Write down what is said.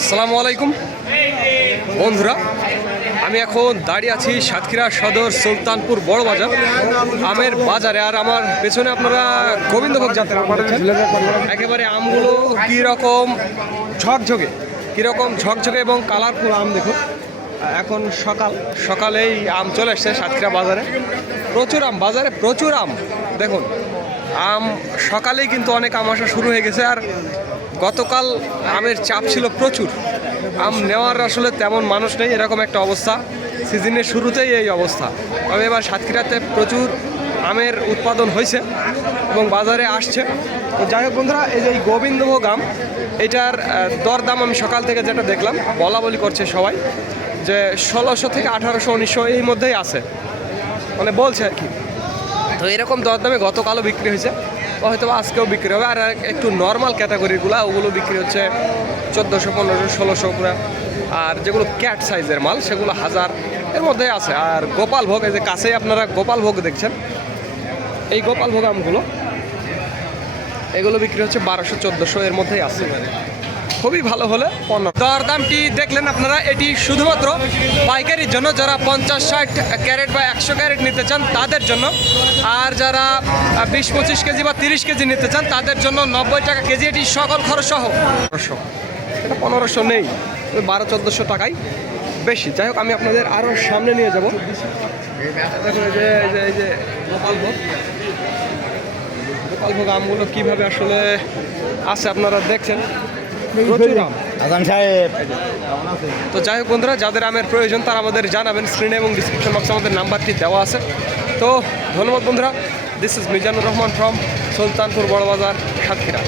আসসালামু আলাইকুম বন্ধুরা, আমি এখন দাঁড়িয়ে আছি সাতক্ষীরা সদর সুলতানপুর বড় বাজার আমের বাজারে। আর আমার পেছনে আপনারা গোবিন্দভোগ জাতের আম পাচ্ছেন। একেবারে আমগুলো কীরকম ঝকঝকে এবং কালারফুল আম দেখুন। এখন সকালেই আম চলে এসছে সাতক্ষীরা বাজারে। প্রচুর আম বাজারে, প্রচুর আম দেখুন। আম সকালেই কিন্তু অনেক আম আসা শুরু হয়ে গেছে। আর গতকাল আমের চাপ ছিল প্রচুর, আম নেওয়ার আসলে তেমন মানুষ নেই, এরকম একটা অবস্থা। সিজনের শুরুতেই এই অবস্থা। তবে এবার সাতক্ষীরাতে প্রচুর আমের উৎপাদন হয়েছে এবং বাজারে আসছে। তো যাই হোক বন্ধুরা, এই যে গোবিন্দভোগ আম, এটার দরদাম আমি সকাল থেকে যেটা দেখলাম বলা করছে সবাই যে 1600 থেকে 1800 1900 এই মধ্যেই আছে, মানে বলছে আর কি। তো এরকম দরদামে গতকালও বিক্রি হয়েছে, হয়তো আজকেও বিক্রি হবে। আর একটু নর্মাল ক্যাটাগরিগুলো ওগুলো বিক্রি হচ্ছে 1400 1500 1600 করে। আর যেগুলো ক্যাট সাইজের মাল সেগুলো 1000 এর মধ্যে আছে। আর গোপালভোগ, এই যে কাছেই আপনারা গোপালভোগ দেখছেন, এই গোপালভোগ আমগুলো এগুলো বিক্রি হচ্ছে 1200 1400 এর মধ্যেই আছে। খুবই ভালো হলে 15। দরদামটি দেখলেন আপনারা, এটি শুধুমাত্র পাইকারির জন্য, যারা 50-60 ক্যারেট বা 100 ক্যারেট নিতে চান তাদের জন্য। আর যারা 20-25 কেজি বা 30 কেজি নিতে চান তাদের জন্য 90 টাকা কেজি, এটি সকল খরচ সহ। এটা 1500 নেই, 1200-1400 টাকাই বেশি। যাই হোক, আমি আপনাদের আরও সামনে নিয়ে যাব। দেখুন এই যে গোপালভোগ আমগুলো কীভাবে আসলে আছে আপনারা দেখছেন, প্রচুর আম। তো যাই হোক বন্ধুরা, যাদের আমের প্রয়োজন তারা আমাদের জানাবেন। স্ক্রিনে এবং ডিসক্রিপশন বক্সে আমাদের নাম্বারটি দেওয়া আছে। তো ধন্যবাদ বন্ধুরা। This is Mizanur Rahman from Sultanpur বড় বাজার, সাতক্ষীরা।